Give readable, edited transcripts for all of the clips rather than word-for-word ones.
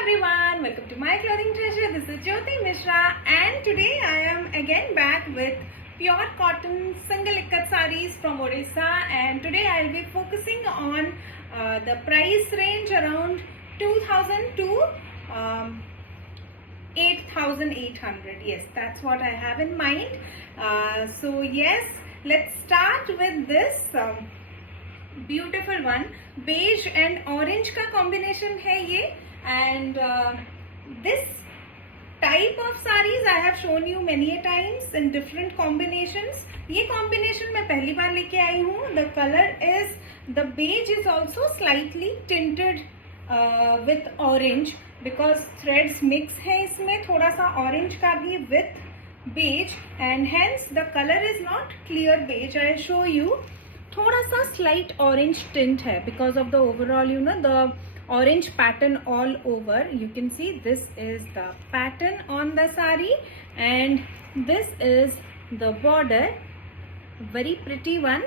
everyone, welcome to my clothing treasure. This is Jyoti Mishra and today I am again back with pure cotton single ikkat sarees from Odisha, and today I will be focusing on the price range around 2000 to 8800. Yes, that's what I have in mind. So yes, let's start with this beautiful one. Beige and orange का combination है ये. And this type of sarees I have shown you many times in different combinations. ये combination मैं पहली बार लेके आई हूँ. The colour is, the beige is also slightly tinted with orange because threads mix है इसमें, थोड़ा सा ऑरेंज का भी with beige, and hence the colour is not clear beige. I show you. थोड़ा सा स्लाइट ऑरेंज टिंट है because of the overall you know the orange pattern all over. You can see this is the pattern on the saree and this is the border. Very pretty one.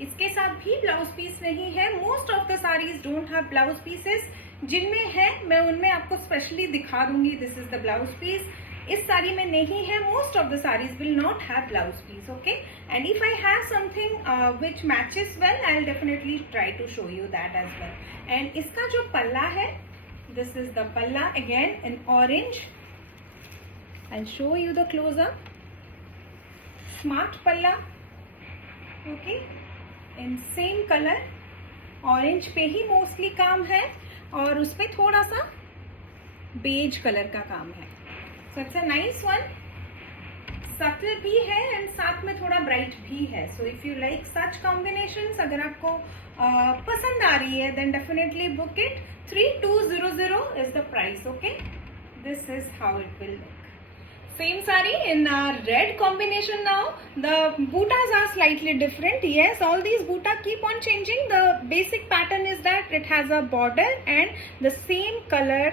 इसके साथ भी blouse piece नहीं है. Most of the sarees don't have blouse pieces. जिनमें है मैं उनमें आपको स्पेशली दिखा दूंगी. This is the blouse piece. इस साड़ी में नहीं है. Most of the saris will not have blouse piece. Okay, and if I have something which matches well I will definitely try to show you that as well. And इसका जो पल्ला है, this is the palla again in orange. I show you the close up. Smart palla, okay, in same colour. Orange पे ही मोस्टली काम है और उस पर थोड़ा सा बेज कलर का काम है. So it's a nice one. Subtle भी है एंड साथ में थोड़ा ब्राइट भी है. So if you like such combinations, अगर आपको पसंद आ रही है then definitely book it. 3200 is the price. Okay, this is how it will look. Same saree in red combination now. The buttas are slightly different. Yes, all these butta keep on changing. The basic pattern is that it has a border and the same color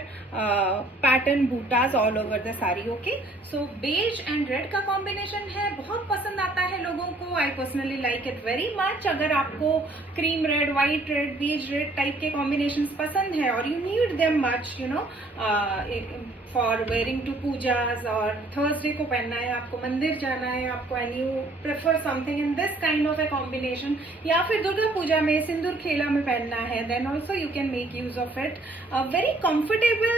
pattern buttas all over the saree. Okay, so beige and red का combination है. बहुत पसंद आता है लोगों को. I personally like it very much. अगर आपको cream red, white red, beige red type के combinations पसंद है और you need them much, you know, for wearing to pujas, और थर्सडे को पहनना है, आपको मंदिर जाना है आपको, and you prefer something in this kind of a combination, या फिर दुर्गा पूजा में सिंदूर खेला में पहनना है, then also you can make use of it. Very comfortable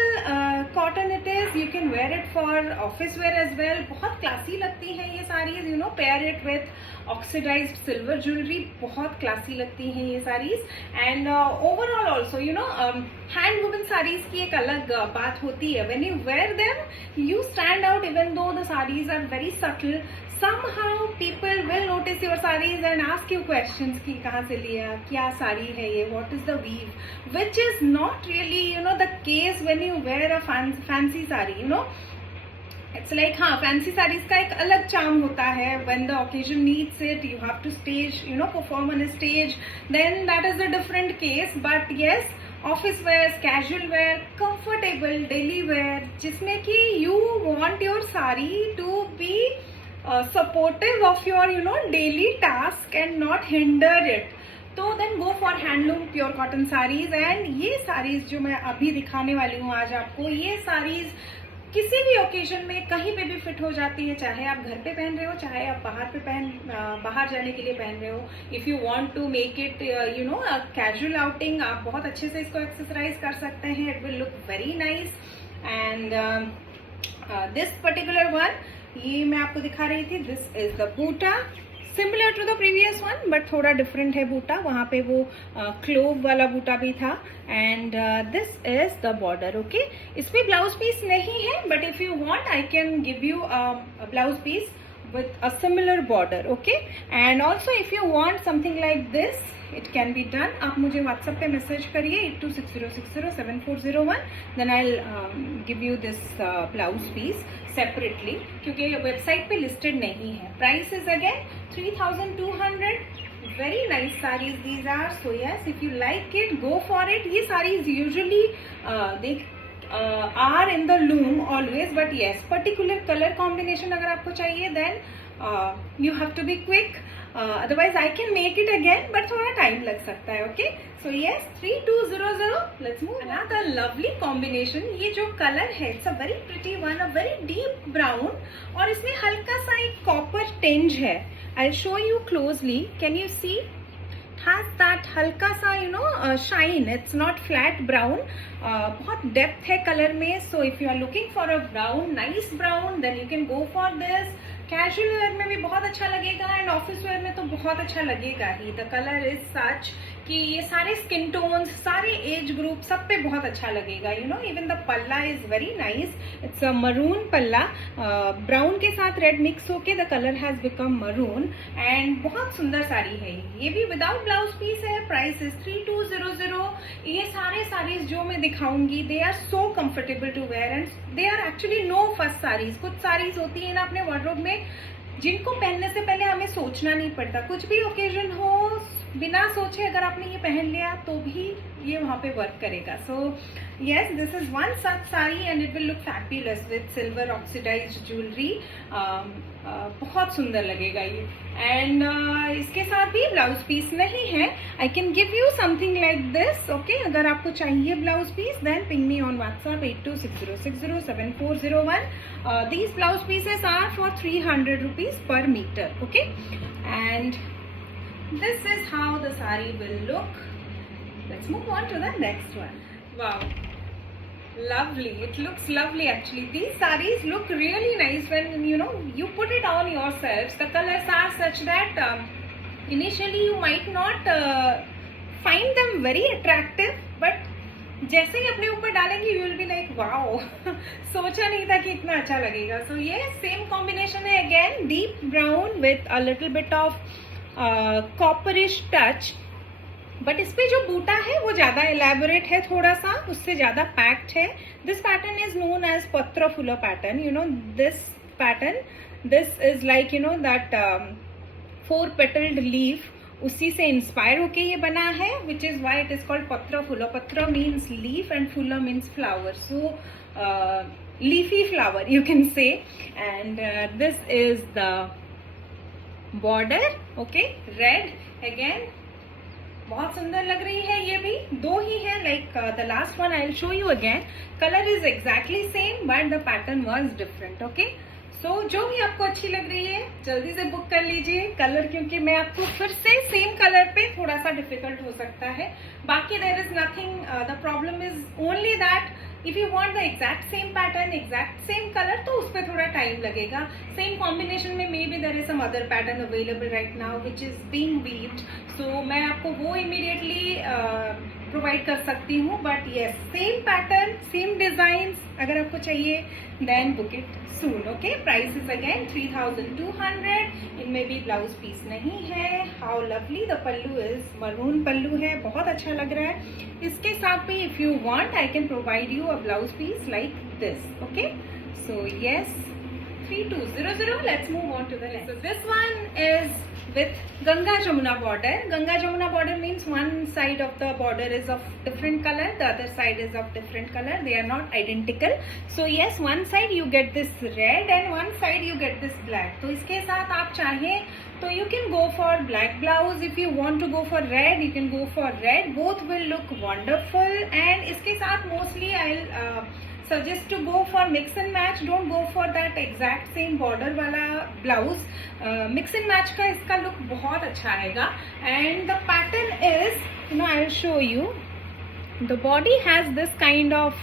cotton it is. You can wear it for office wear as well. बहुत classy लगती है ये sarees. You know, pair it with oxidised silver jewellery. बहुत classy लगती हैं ये sarees. And overall also you know hand woven sarees की एक अलग बात होती है. When you wear them you stand out even though the sarees are very subtle. Somehow people will notice your sarees and ask you questions कि कहाँ से लिया, क्या साड़ी है ये, what is the weave, which is not really you know the case when you wear a fancy saree. You know, it's like हाँ, फैंसी साड़ीज का एक अलग चार्म होता है. when the occasion needs it, you have to stage, you know, perform on a stage, then that is a different case. But yes, office wear, casual wear, comfortable daily wear, जिसमें कि you want your sari to be supportive of your you know daily task and not hinder it, तो then go for handloom pure cotton saris. And ये साड़ीज जो मैं अभी दिखाने वाली हूँ आज आपको, ये साड़ीज किसी भी ओकेजन में कहीं पे भी फिट हो जाती है. चाहे आप घर पे पहन रहे हो, चाहे आप बाहर जाने के लिए पहन रहे हो. If you want to make it you know casual outing, आप बहुत अच्छे से इसको एक्सेसराइज कर सकते हैं. It will look very nice. And this particular one, ये मैं आपको दिखा रही थी. This is the buta, similar to the previous one but थोड़ा डिफरेंट है बूटा. वहाँ पे वो क्लोव वाला बूटा भी था. And this is the border. Okay, इस पे ब्लाउज पीस नहीं है but if you want I can give you blouse piece with a similar border. Okay, and also if you want something like this it can be done. आप मुझे WhatsApp पे मैसेज करिए 8260607401, then I'll give you this blouse piece separately, क्योंकि वेबसाइट पे लिस्टेड नहीं है. Price is again 3200. very nice sarees these are. So yes, if you like it, go for it. ये sarees usually they are in the loom always, but yes, particular color combination अगर आपको चाहिए then you have to be quick, otherwise I can make it again, but थोड़ा time लग सकता है. Okay, so yes, 3200. Let's move. Another lovely combination. ये जो color है, it's a very pretty one, a very deep brown, और इसमें हल्का सा एक copper tinge है. I'll show you closely. Can you see? Has that हल्का सा shine. It's not flat brown. बहुत depth है color में. So if you are looking for a brown, nice brown, then you can go for this. Casual wear में भी बहुत अच्छा लगेगा एंड ऑफिस वेयर में तो बहुत अच्छा लगेगा ही. द कलर इज सच कि ये सारे स्किन टोन्स, सारे एज ग्रुप, सब पे बहुत अच्छा लगेगा. Even the palla is very nice. It's a maroon palla. Brown के साथ रेड मिक्स होके the colour has become maroon and बहुत सुंदर साड़ी है. ये भी विदाउट ब्लाउज पीस है. Price is 3200. ये सारे साड़ीज जो मैं दिखाऊंगी, they are so comfortable to wear and they are actually no first sarees. कुछ साड़ीज होती है ना अपने वार्डरोब में जिनको पहनने से पहले हमें सोचना नहीं पड़ता. कुछ भी ओकेजन हो, बिना सोचे अगर आपने ये पहन लिया तो भी ये वहाँ पे वर्क करेगा. सो yes, this is one such saree and it will look fabulous with silver oxidized jewelry. बहुत सुंदर लगेगा ये. एंड इसके साथ भी ब्लाउज पीस नहीं है. I can give you something like this. Okay, अगर आपको चाहिए blouse piece then ping me on WhatsApp 8260607401. These blouse pieces are for 300 rupees per meter. Okay, and this is how the saree will look. Let's move on to the next one. Wow, lovely. It looks lovely actually. These sarees look really nice when you put it on yourselves. The colors are such that initially you might not find them very attractive, but जैसे ही अपने ऊपर डालेंगे you will be like wow. सोचा नहीं था कि इतना अच्छा लगेगा. So ये सेम कॉम्बिनेशन है again, deep brown with a little bit of copperish touch. But इस पे जो बूटा है वो ज्यादा एलैबोरेट है, थोड़ा सा उससे ज्यादा पैक्ड है. This pattern is known as patra phula pattern. This pattern, this is like that 4 petalled leaf, उसी से इंस्पायर होके ये बना है, which is why it is called patra phula. Patra means leaf and phula means flower. So leafy flower you can say. And this is the border. Okay, red again. बहुत सुंदर लग रही है. ये भी 2 ही है, like the last one I will show you again. Colour is exactly same but the pattern was different. Okay, so जो भी आपको अच्छी लग रही है जल्दी से बुक कर लीजिए कलर, क्योंकि मैं आपको फिर से सेम कलर पे थोड़ा सा डिफिकल्ट हो सकता है. बाकी there is nothing. The problem is only that if you want the exact same pattern, exact same colour, तो उस पर थोड़ा टाइम लगेगा. सेम कॉम्बिनेशन में maybe there is some other pattern available right now which is being woven. So मैं आपको वो immediately provide कर सकती हूँ. But yes, same pattern, same design अगर आपको चाहिए then book it soon. Okay, price is again 3200. इनमें भी ब्लाउज पीस नहीं है. How lovely the pallu is. Maroon pallu है, बहुत अच्छा लग रहा है. इसके साथ भी if you want I can provide you a blouse piece like this. Okay, so yes, 3200. Let's move on to the next. So this one is with Ganga Jamuna border. Ganga Jamuna border means one side of the border is of different color, the other side is of different color. They are not identical. So yes, one side you get this red and one side you get this black. तो इसके साथ आप चाहें तो you can go for black blouse. If you want to go for red, you can go for red. Both will look wonderful. And इसके साथ mostly I'll suggest to go for mix and match. Don't go for that exact same border वाला blouse. Mix and match का इसका look बहुत अच्छा आएगा. And the pattern is, I'll show you. The body has this kind of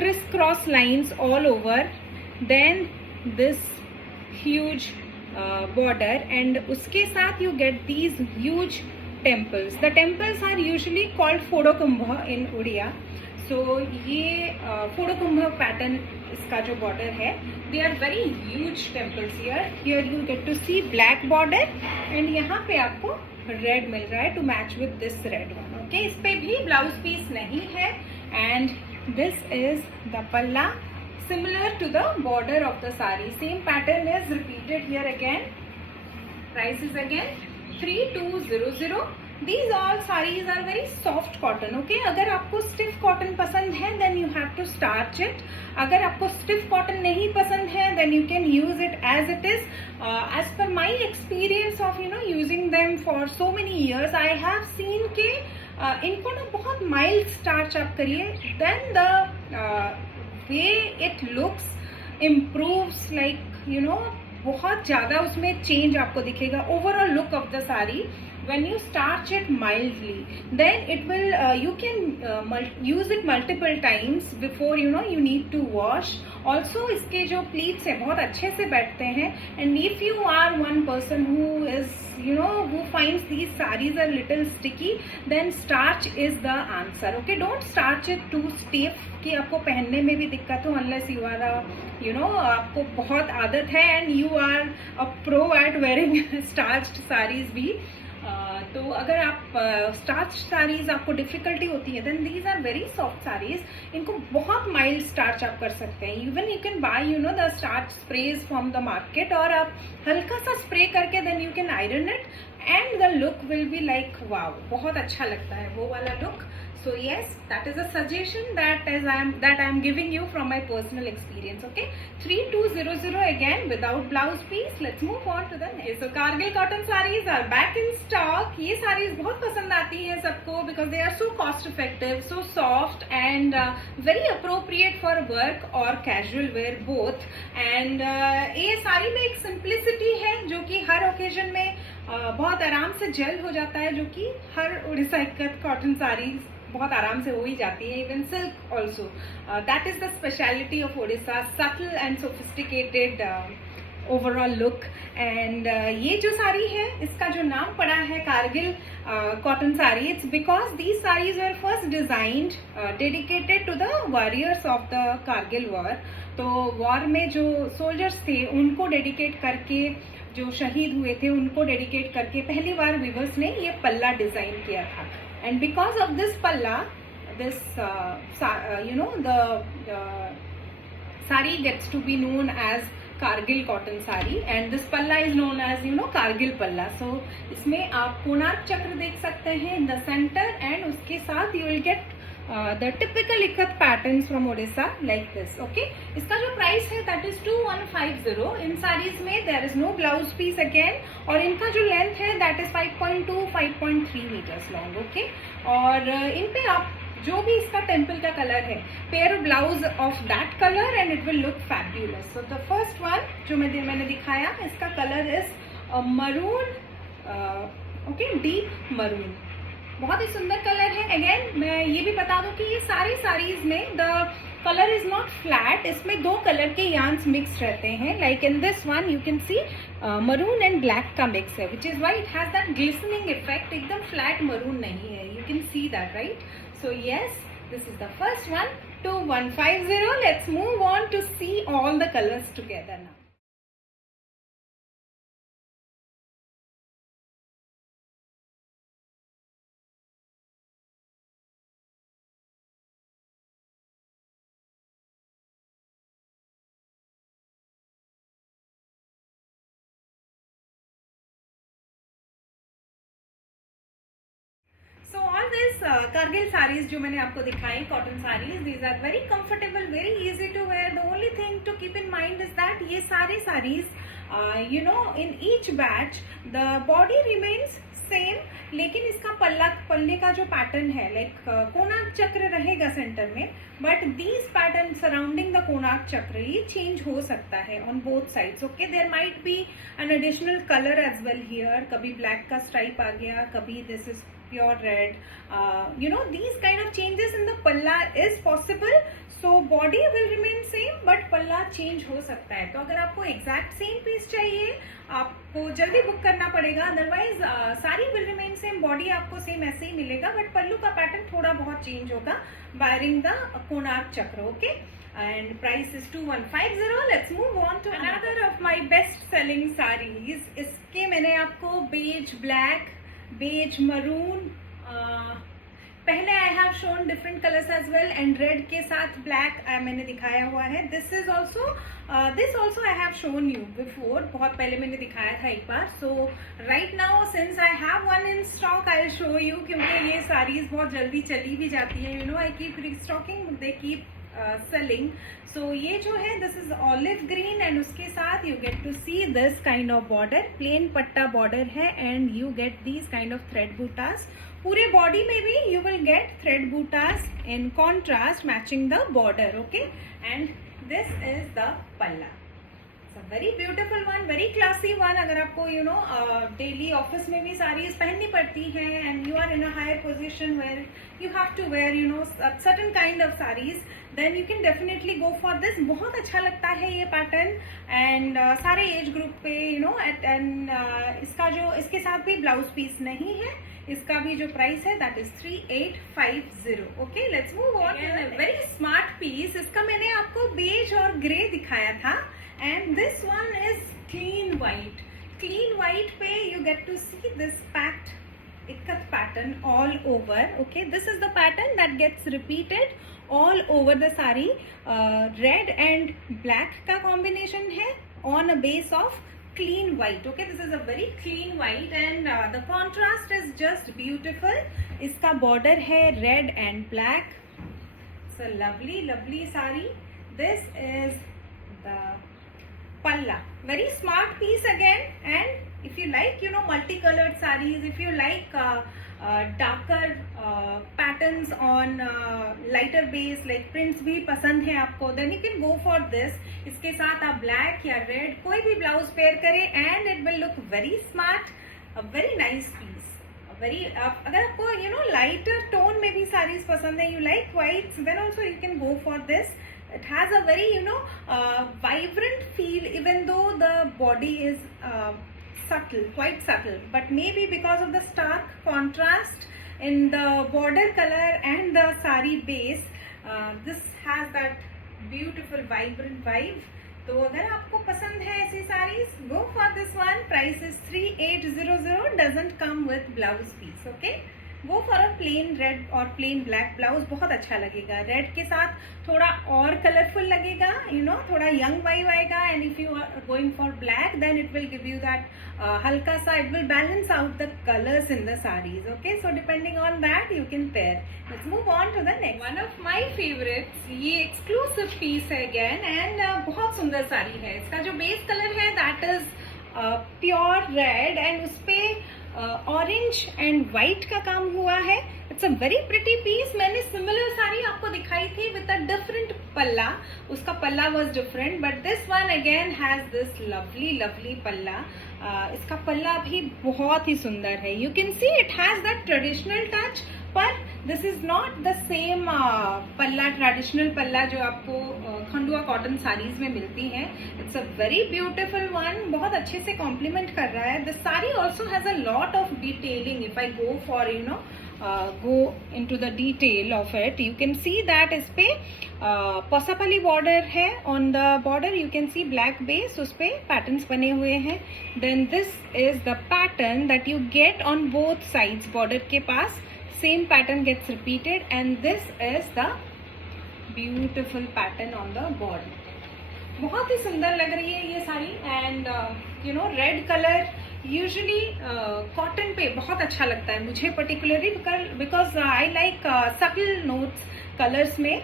crisscross lines all over. Then this huge border, and उसके साथ you get these huge temples. The temples are usually called Fodokumbha in Odia. सो ये फोड़ोकुंभ पैटर्न इसका जो border है, they are very huge temples here you get to see black border and यहाँ पे आपको रेड मिल रहा है to match with this red one. Okay, इस पे भी ब्लाउज पीस नहीं है. And this is the palla, similar to the border of the saree. Same pattern is repeated here again. Price is again 3200. These all sarees are very soft cotton. Okay, अगर आपको stiff cotton पसंद है then you have to to starch it. अगर आपको stiff cotton नहीं पसंद है then you can use it as it is. As per my experience of using them for so many years, I have seen के इनको ना बहुत mild starch आप करिए, then the way it looks improves, like बहुत ज़्यादा उसमें change आपको दिखेगा. Overall look of the saree when you starch it mildly, then it will you can use it multiple times before you need to wash. Also इसके जो pleats है बहुत अच्छे से बैठते हैं. And if you are one person who is who finds these sarees a little sticky, then starch is the answer. Okay, don't starch it too stiff कि आपको पहनने में भी दिक्कत हो, unless you are आपको बहुत आदत है and you are a pro at wearing starched sarees भी. तो अगर आप स्टार्च साड़ीज आपको डिफिकल्टी होती है then these are very soft saris. इनको बहुत माइल्ड स्टार्च आप कर सकते हैं. Even you can buy the starch sprays from the market, और आप हल्का सा स्प्रे करके then you can iron it and the look will be like wow. बहुत अच्छा लगता है वो वाला look. So yes, that is a suggestion that I am giving you from my personal experience. Okay, 3200 again without blouse piece. Let's move on to the next. So Kargil cotton sarees are back in stock. ये sarees बहुत पसंद आती हैं सबको because they are so cost effective, so soft and very appropriate for work or casual wear both. And ये साड़ी में एक simplicity है जो कि हर occasion में बहुत आराम से जेल हो जाता है, जो कि हर उड़ीसा इक्कत कॉटन साड़ी बहुत आराम से हो ही जाती है. Even silk also, that is the speciality of Odisha, subtle and sophisticated overall look. And ये जो साड़ी है इसका जो नाम पड़ा है Kargil cotton sari, it's because these saris were first designed dedicated to the warriors of the Kargil war. तो वॉर में जो सोल्जर्स थे उनको डेडिकेट करके, जो शहीद हुए थे उनको डेडिकेट करके पहली बार वीवर्स ने ये पल्ला डिजाइन किया था. And because of this palla, this the sari gets to be known as Kargil cotton sari, and this palla is known as Kargil palla. So इसमें आप कोणार्क चक्र देख सकते हैं in the center, and उसके साथ you will get the typical ikat patterns from Odisha like this. Okay, इसका जो प्राइस है that is 2150. इन साड़ीज में there is no blouse piece again, और इनका जो लेंथ है that is 5.2-5.3 meters long. Okay, और इन पे आप जो भी इसका टेम्पल का कलर है, pair blouse of that colour and it will look fabulous. So the first one जो मैंने दिखाया, इसका colour is maroon, okay, deep maroon. बहुत ही सुंदर कलर है. अगेन मैं ये भी बता दूं कि ये सारी साड़ीज में the colour is not flat, इसमें दो कलर के यार्न्स मिक्स रहते हैं. Like in this one you can see maroon and black का मिक्स है, which is why it has that glistening effect. एकदम फ्लैट मरून नहीं है, you can see that, right. So yes, this is the first one, 2150. Let's move on to see all the colours together now. So all these Kargil sarees जो मैंने आपको दिखाई, cotton sarees, these are very comfortable, very easy to wear. The only thing to keep in mind is that ये सारे sarees, in each batch the body remains same, लेकिन इसका पल्ले का जो पैटर्न है, लाइक कोणार्क चक्र रहेगा सेंटर में, but these pattern surrounding the Konark chakra ये चेंज हो सकता है on both sides. Okay, there might be an additional colour as well here. कभी ब्लैक का स्ट्राइप आ गया, कभी this is pure red. These kind of changes in the palla is possible. So body will remain same, but palla change हो सकता है. तो अगर आपको exact same piece चाहिए, आपको जल्दी बुक करना पड़ेगा. अदरवाइज सारी will remain same, body आपको सेम ऐसे ही मिलेगा, बट पल्लू का पैटर्न थोड़ा बहुत चेंज होगा wearing the कोणार्क चक्र. Okay, and price is 2150. Let's move on to another of my best selling sarees. इसके मैंने आपको beige black, beige maroon, पहले I have shown different colours as well, and red के साथ ब्लैक मैंने दिखाया हुआ है. This also I have shown you before, बहुत पहले मैंने दिखाया था एक बार. So right now since I have one in stock, I will show you, क्योंकि ये साड़ीज बहुत जल्दी चली भी जाती है. I keep restocking, they keep selling. So ये जो है this is olive green and उसके साथ you get to see this kind of border, plain पट्टा border है and you get these kind of thread buttas. पूरे body में भी you will get thread buttas in contrast matching the border, okay? And this is the palla. It's a very beautiful one, very classy one. अगर आपको you know daily office में भी sarees पहननी पड़ती हैं and you are in a higher position where you have to wear you know certain kind of sarees, then you can definitely go for this. बहुत अच्छा लगता है ये pattern and सारे age group पे you know and इसका जो इसके साथ भी blouse piece नहीं है, इसका भी जो प्राइस है that is 3850. Okay, let's move on. Very smart piece. इसका मैंने आपको बेज और ग्रे दिखाया था and this one is clean white. Clean white पे you get to see this packed ikat pattern all over. Okay, this is the pattern that gets repeated all over the sari. Red and black का combination है on a base of clean white. Okay, this is a very clean white and the contrast is just beautiful. इसका border है red and black. It's a lovely sari. This is the palla. Very smart piece again. And if you like you know multicolored sarees, if you like darker patterns on lighter base like prints भी पसंद है आपको, then you can go for this. इसके साथ आप black या red कोई भी blouse pair करें and it will look very smart, a very nice piece. अगर आपको you know lighter tone में भी sarees पसंद है, you like whites, then also you can go for this. It has a very you know vibrant feel even though the body is subtle, quite subtle, but maybe because of the stark contrast in the border color and the sari base, this has that beautiful vibrant vibe. तो अगर आपको पसंद है ऐसी sarees, go for this one. Price is 3800. Doesn't come with blouse piece. Okay. Go for a plain red और plain black blouse. बहुत अच्छा लगेगा. Red के साथ थोड़ा और colorful लगेगा, you know, थोड़ा young vibe आएगा. And if you are going for black, then it will give you that हल्का सा, it will balance out the colors in the sarees. Okay, so depending on that you can pair. Let's move on to the next. One of my favorites, ये exclusive piece है again and बहुत सुंदर साड़ी है. इसका जो base color है that is pure red and उसपे orange and white का काम हुआ है. It's a very pretty piece. मैंने सिमिलर साड़ी आपको दिखाई थी विद अ डिफरेंट पल्ला. उसका palla was different but this one again has this lovely palla. इसका पल्ला भी बहुत ही सुंदर है. You can see it has that traditional touch, पर this is not the same palla, traditional palla जो आपको खंडुआ कॉटन साड़ीज में मिलती है. It's a very beautiful one. बहुत अच्छे से कॉम्प्लीमेंट कर रहा है. द sari also has a lot of detailing. If I go for you know go into the detail of it, you can see that इस पे पोसापली border है. on the border you can see black base, उस पे patterns बने हुए हैं. then this is the pattern that you get on both sides. border के पास same pattern gets repeated and this is the beautiful pattern on the body. बहुत ही सुंदर लग रही है ये sari. And you know red colour usually cotton पे बहुत अच्छा लगता है मुझे particularly because I like subtle notes colours में.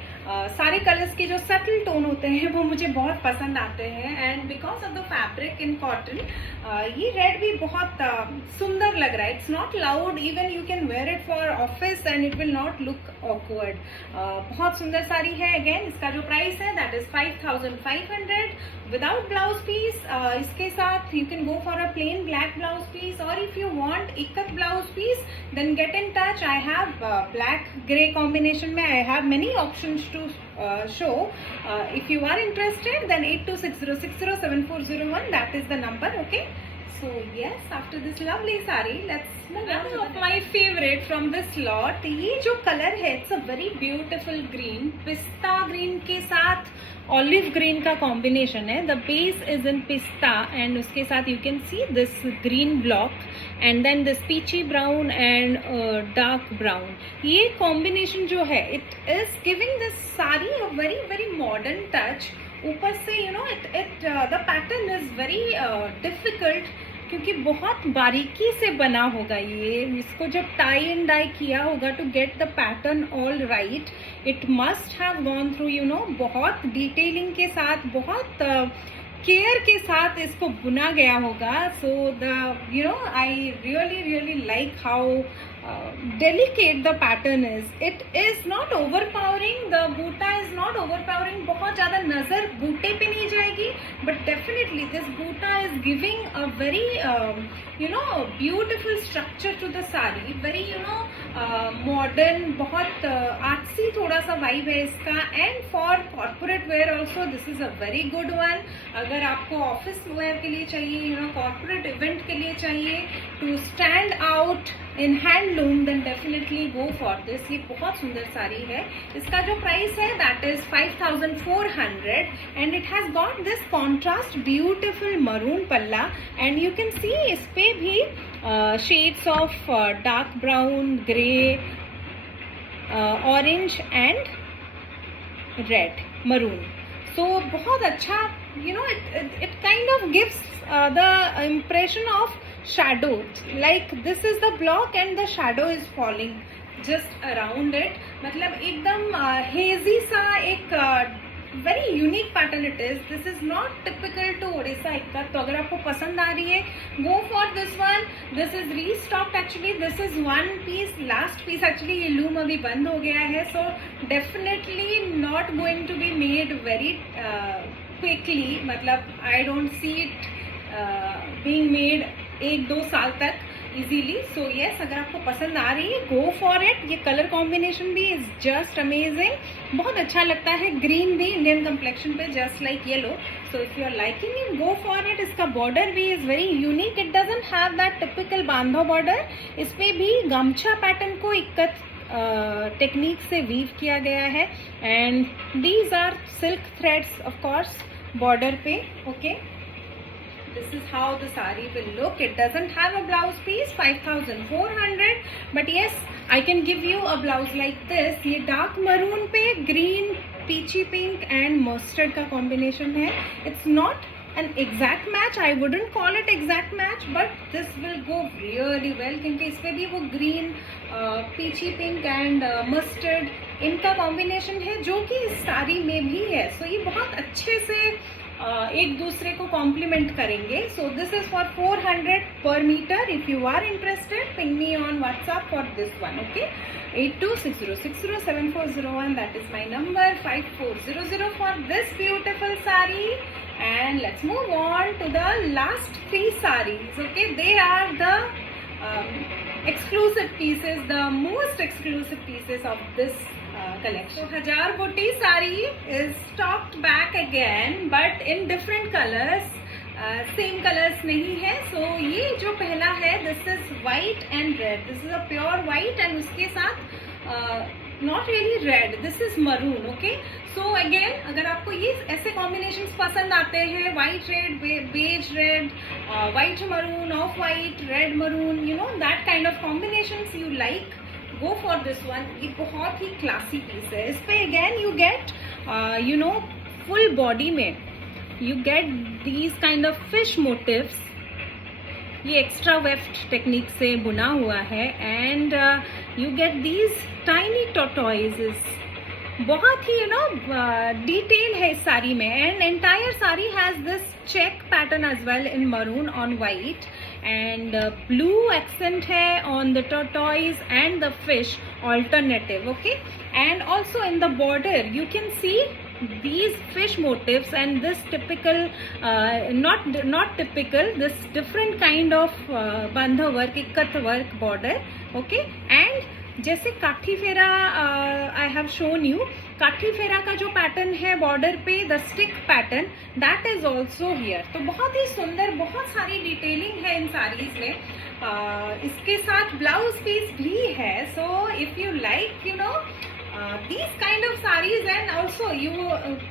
सारे कलर्स के जो सटल टोन होते हैं वो मुझे बहुत पसंद आते हैं. And because of the fabric in cotton ये रेड भी बहुत सुंदर लग रहा है. It's not loud. Even you can wear it for office and it will not look awkward. बहुत सुंदर साड़ी है. अगेन इसका जो प्राइस है that is 5500 without blouse piece. इसके साथ you can go for a plain black blouse piece और if you want ikat blouse piece then get in touch. I have black grey combination में I have many options to show. If you are interested then 8260607401, that is the number. Okay, so yes, after this lovely saree let's move on to my favorite from this lot. ये जो color है it's a very beautiful green. पिस्ता green के साथ olive green का combination है. The base is in pista and उसके साथ you can see this green block and then this peachy brown and dark brown. ये कॉम्बिनेशन जो है it is giving this sari a very very modern touch. ऊपर से you know it the pattern is very difficult क्योंकि बहुत बारीकी से बना होगा ये, इसको जब टाई एंड डाई किया होगा to get the pattern all right, it must have gone through you know, बहुत डिटेलिंग के साथ, बहुत केयर के साथ इसको बुना गया होगा. So the you know I really like how delicate the pattern is. It is not overpowering, the boota is not overpowering, बहुत ज़्यादा नज़र बूटे पे नहीं जाएगी, but definitely this boota is giving a very you know beautiful structure to the sari, very you know modern, बहुत artsy थोड़ा सा vibe है इसका. And for corporate wear also this is a very good one. अगर आपको office wear के लिए चाहिए, you know corporate event के लिए चाहिए, to stand out in handloom, then definitely go for this. ये बहुत सुंदर साड़ी है. इसका जो प्राइस है that is 5400 and it has got this contrast beautiful maroon पल्ला, and you can see इस पे भी shades of dark brown, grey, orange and red, maroon. So बहुत अच्छा, you know it kind of gives the impression of shadow, like this is the block and the shadow is falling just around it. मतलब एकदम hazy सा एक very unique pattern it is. This is not typical to Odisha ikat. तो अगर आपको पसंद आ रही है, go for this one. This is restocked actually. This is one piece, last piece actually. ये loom अभी बंद हो गया है, so definitely not going to be made very quickly. मतलब I don't see it being made 1-2 साल तक इजीली. सो यस, अगर आपको पसंद आ रही है, गो फॉर इट. ये कलर कॉम्बिनेशन भी इज जस्ट अमेजिंग, बहुत अच्छा लगता है. ग्रीन भी इंडियन कम्प्लेक्शन पे just like yellow. So if you are liking it, go for it. इसका बॉर्डर भी is very unique. It doesn't have that typical bandho border. इस पे भी गमछा पैटर्न को इक्कत टेक्निक से वीव किया गया है, and these are silk threads of course border पे. Okay, this is how the sari will look. It doesn't have a blouse piece. 5400, but yes, I can give you a blouse like this. ये dark maroon पे green, peachy pink and mustard का combination है. It's not an exact match. I wouldn't call it exact match, but this will go really well क्योंकि इस पे भी वो green, peachy pink and mustard इनका combination है जो कि इस साड़ी में भी है. So ये बहुत अच्छे से एक दूसरे को कॉम्प्लीमेंट करेंगे. So this is for 400 per metre. If you are interested, ping me on WhatsApp for this one. Okay, 8260607401, that is my number. 5400 for this beautiful sari. And let's move on to the last 3 sarees. Okay, they are the exclusive pieces, the most exclusive pieces of this collection. So Hajar Booty sari is stocked back again, but in different colors. Same colors नहीं है. So ये जो पहला है, this is white and red. This is a pure white and उसके साथ not really red. This is maroon. Okay. So again, अगर आपको ये ऐसे combinations पसंद आते हैं, white red, beige red, white maroon, off white, red maroon, you know that kind of combinations you like, go for this one. ये बहुत ही classy piece है. इस पे again you get you know full body में you get these kind of fish motifs. ये extra weft technique से बुना हुआ है, and you get these tiny tortoises. बहुत ही यू नो डिटेल है इस साड़ी में, and entire sari has this check pattern as well in maroon on white, and blue accent है on the tortoise and the fish alternative. Okay, and also in the border you can see these fish motifs and this typical not typical, this different kind of bandha work, ikkat work border. Okay, and जैसे काठी फेरा I have shown you, काठी फेरा का जो पैटर्न है बॉर्डर पे, the stick pattern, that is also here. तो बहुत ही सुंदर, बहुत सारी डिटेलिंग है इन साड़ीज में. इसके साथ ब्लाउज पीस भी है. So if you like you know these kind of sarees, and also you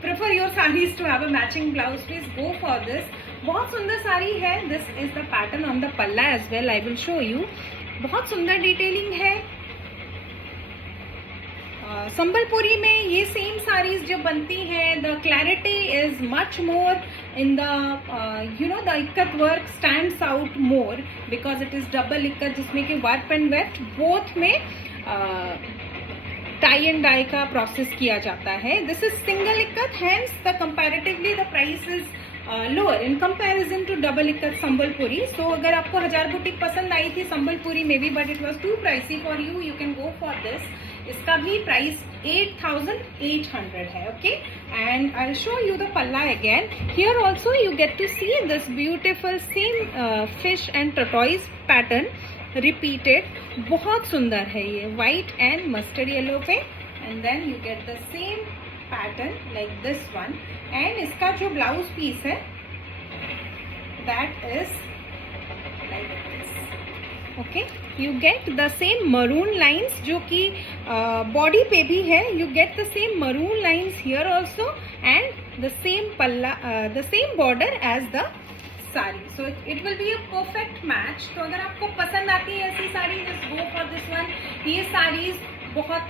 prefer your sarees to have a matching blouse piece, go for this. बहुत सुंदर साड़ी है. This is the pattern on the palla as well. I will show you. बहुत सुंदर डिटेलिंग है. संबलपुरी में ये सेम साड़ीज जो बनती हैं, the clarity is much more in the the ikkat work stands out more because it is double ikkat जिसमें कि warp and weft both में tie and dye का process किया जाता है. This is single ikkat, hence the comparatively the price is lower in comparison to double ikkat Sambalpuri. So अगर आपको हजार बुटीक पसंद आई थी Sambalpuri maybe but it was too pricey for you, you can go for this. इसका भी प्राइस 8,800 है. Okay, and I'll show you the palla again. Here also you get to see this beautiful same fish and tortoise pattern repeated. बहुत सुंदर है ये white and mustard yellow पे, and then you get the same pattern like this one. And इसका जो blouse piece है that is like this. Okay, you get the same maroon lines जो कि body पे भी है. You get the same maroon lines here also and the same palla, the same border as the sari. So it will be a perfect match. तो अगर आपको पसंद आती है ऐसी sari, just go for this one. ये साड़ीज बहुत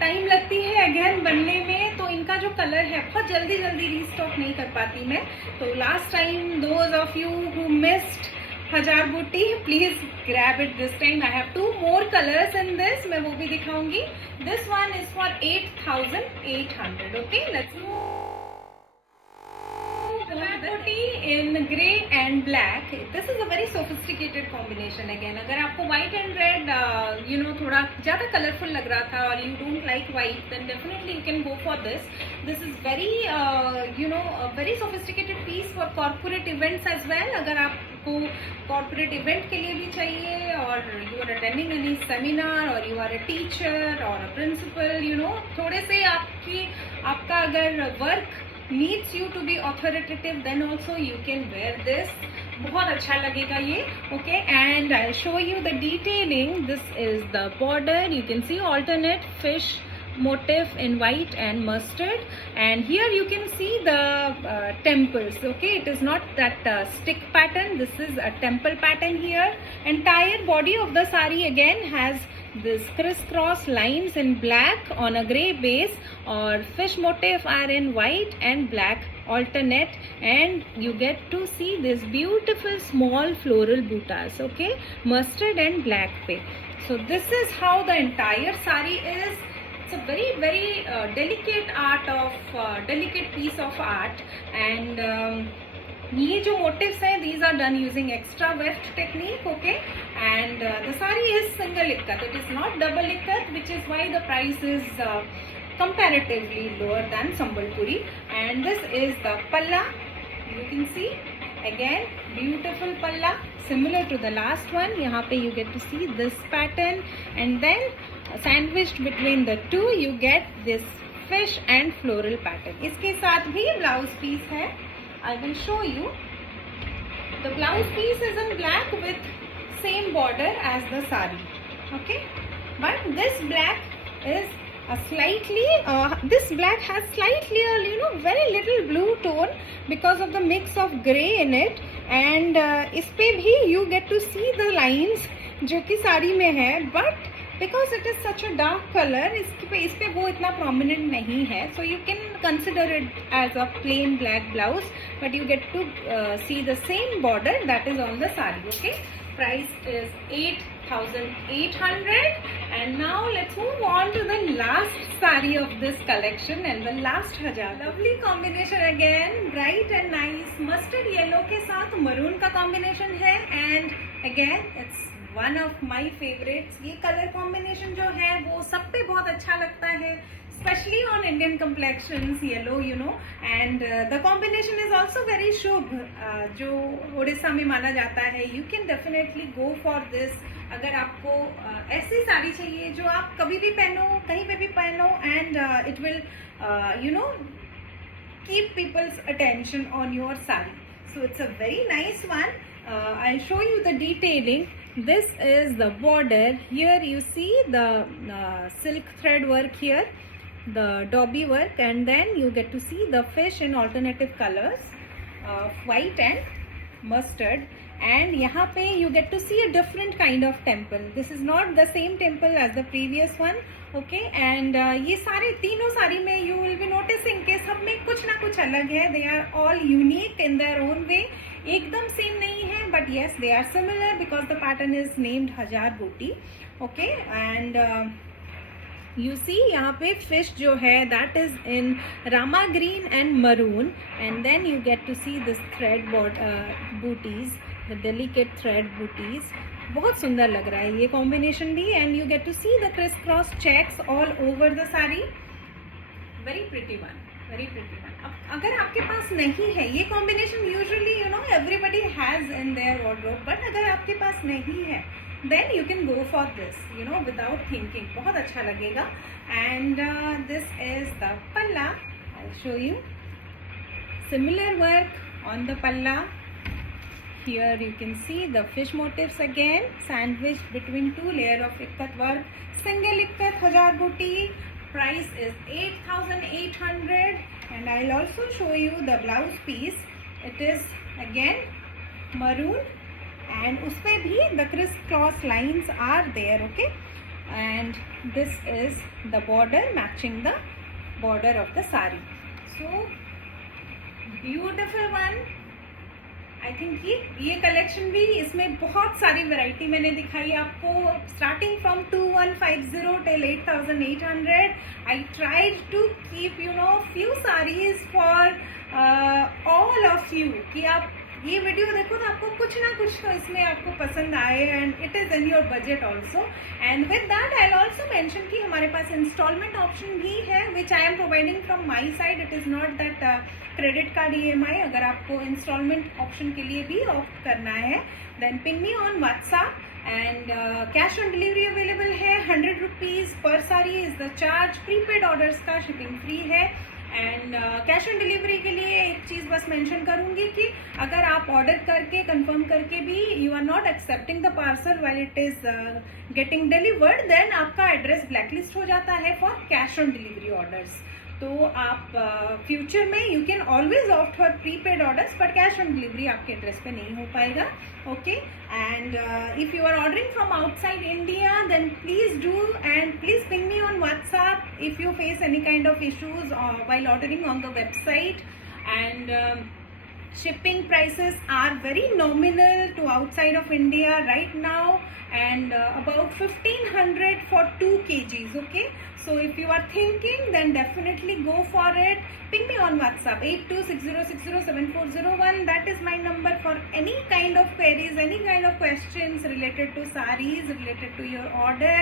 टाइम लगती है अगेन बनने में, तो इनका जो कलर है बहुत जल्दी रीस्टॉक नहीं कर पाती मैं. तो last time those of you who missed हजार बूटी, please grab it this time. I have 2 more colors in this, मैं वो भी दिखाऊंगी. This one is for 8,800. Okay, let's move. In grey and black, this is a very sophisticated combination again. अगर आपको white and red थोड़ा ज़्यादा कलरफुल लग रहा था और you don't like white, then definitely you can go for this. This is very a very sophisticated piece for corporate events as well. अगर आपको corporate event के लिए भी चाहिए और you are attending any seminar or you are a teacher or a principal, थोड़े से आपका अगर work needs you to be authoritative, then also you can wear this. बहुत अच्छा लगेगा ये. Okay, and I'll show you the detailing. This is the border. You can see alternate fish motif in white and mustard, and here you can see the temples. Okay, it is not that stick pattern. This is a temple pattern here. Entire body of the sari again has this crisscross lines in black on a grey base, or fish motif are in white and black alternate, and you get to see this beautiful small floral buttas. Okay, mustard and black pe. So this is how the entire sari is. It's a very delicate delicate piece of art, and ये जो motifs हैं, these are done using extra weft technique. Okay, and the sari is single ikkat. It is not double ikkat, which is why the price is comparatively lower than Sambalpuri. And this is the palla. You can see again beautiful palla, similar to the last one. यहाँ पे you get to see this pattern, and then sandwiched between the two you get this fish and floral pattern. इसके साथ भी blouse piece है. I will show you. The blouse piece is in black with same border as the sari. Okay, but this black is a slightly this black has slightly very little blue tone because of the mix of grey in it, and इस पे भी you get to see the lines जो कि साड़ी में है, but because it is such a dark color, इस पे वो इतना prominent नहीं है. So you can consider it as a plain black blouse, but you get to see the same border that is on the sari. Okay, price is 8,800. And now let's move on to the last sari of this collection and the last हजार. Lovely combination again, bright and nice mustard yellow के साथ maroon का combination है, and again it's one of my favorites. ये color combination जो है वो सब पे बहुत अच्छा लगता है, especially on Indian complexions, yellow, and the combination is also very शुभ, जो उड़ीसा में माना जाता है. You can definitely go for this. अगर आपको ऐसी साड़ी चाहिए जो आप कभी भी पहनो, कहीं पे भी पहनो, and it will keep people's attention on your sari. So it's a very nice one. I'll show you the detailing. This is the border. Here you see the silk thread work here, the dobby work, and then you get to see the fish in alternative colors, white and mustard. And यहाँ पे you get to see a different kind of temple. This is not the same temple as the previous one. Okay, and ये सारे तीनों साड़ी में you will be noticing कि सब में कुछ ना कुछ कुछ अलग है. They are all unique in their own way. एकदम सेम नहीं है, but yes, they are similar because the pattern is named हजार बूटी. Okay, and you see यहाँ पे fish जो है that is in Rama green and maroon, and then you get to see this thread booties, the delicate thread booties. बहुत सुंदर लग रहा है ये कॉम्बिनेशन भी, and you get to see the criss cross checks all over the sari. Very pretty one, very pretty one. अब अगर आपके पास नहीं है ये combination, usually you know everybody has in their wardrobe, but अगर आपके पास नहीं है then you can go for this, you know, without thinking. बहुत अच्छा लगेगा. And this is the palla. I show you similar work on the पल्ला. Here you can see the fish motifs again, sandwiched between two layer of ikkat work. Single ikkat हजार booty. Price is 8,800. And I'll also show you the blouse piece. It is again maroon, and उसपे भी the criss cross lines are there. Okay, and this is the border matching the border of the sari. So beautiful one. I think ये collection भी, इसमें बहुत सारी variety मैंने दिखाई आपको, starting from 2150 till 8,800. I tried to keep you know few saris for all of you, कि आप ये वीडियो देखो तो आपको कुछ ना कुछ तो इसमें आपको पसंद आए, and it is in your budget also. And with that I also mention कि हमारे पास इंस्टॉलमेंट ऑप्शन भी है, which I am providing from my side. It is not that credit card EMI. अगर आपको इंस्टॉलमेंट ऑप्शन के लिए भी ऑप्ट करना है then ping me on WhatsApp. And cash on delivery available है. 100 rupees per sari is the charge. Prepaid orders का shipping free है. एंड कैश ऑन डिलीवरी के लिए एक चीज़ बस मेंशन करूंगी कि अगर आप ऑर्डर करके कंफर्म करके भी you are not accepting the parcel while it is getting delivered, then आपका एड्रेस ब्लैकलिस्ट हो जाता है for cash on delivery orders. तो आप फ्यूचर में you can always opt for prepaid orders, but cash on delivery आपके address पे नहीं हो पाएगा. Okay, and if you are ordering from outside India then please do, and please ping me on WhatsApp if you face any kind of issues while ordering on the website. And shipping prices are very nominal to outside of India right now, and about 1,500 for 2 kgs. Okay, so if you are thinking then definitely go for it. Ping me on WhatsApp 8260607401. That is my number for any kind of queries, any kind of questions related to sarees, related to your order,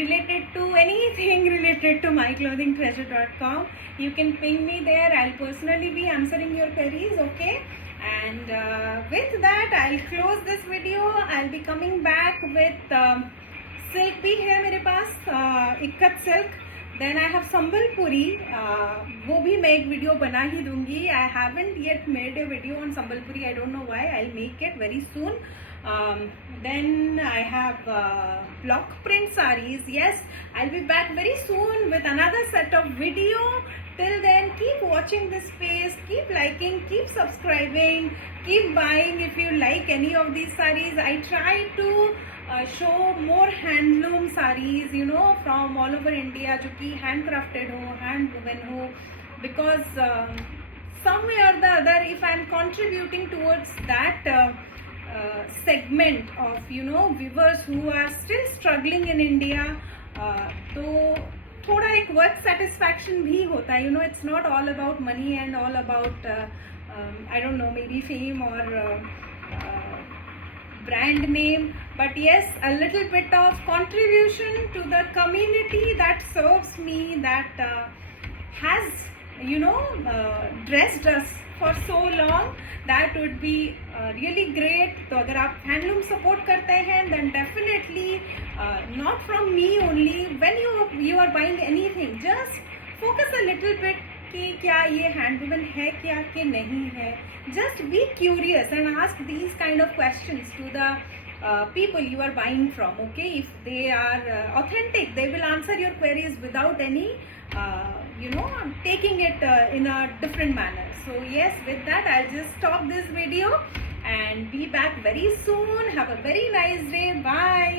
related to anything related to myclothingtreasure.com. You can ping me there. I'll personally be answering your queries. Okay, and with that I'll close this video. I'll be coming back with silk भी है मेरे पास, ikkat silk. Then I have Sambalpuri, वो भी मैं एक video बना ही दूंगी. I haven't yet made a video on Sambalpuri. I don't know why. I will make it very soon. Then I have block print sarees. Yes, I'll be back very soon with another set of video. Till then, keep watching this space, keep liking, keep subscribing, keep buying if you like any of these sarees. I try to show more handloom sarees, you know, from all over India, जो कि handcrafted हो, hand woven हो, because some way or the other, if I'm contributing towards that segment of, you know, viewers who are still struggling in India, तो थोड़ा एक work satisfaction भी होता है. You know, it's not all about money and all about I don't no, may be fame और brand name, but yes, a little bit of contribution to the community that serves me, that has, you know, dressed us for so long. That would be really great. तो अगर आप handloom support करते हैं then definitely not from me only, when you are buying anything, just focus a little bit कि क्या ये hand woven है क्या कि नहीं है. Just be curious and ask these kind of questions to the people you are buying from. Okay, if they are authentic, they will answer your queries without any you know, taking it in a different manner. So yes, with that I'll just stop this video and be back very soon. Have a very nice day. Bye.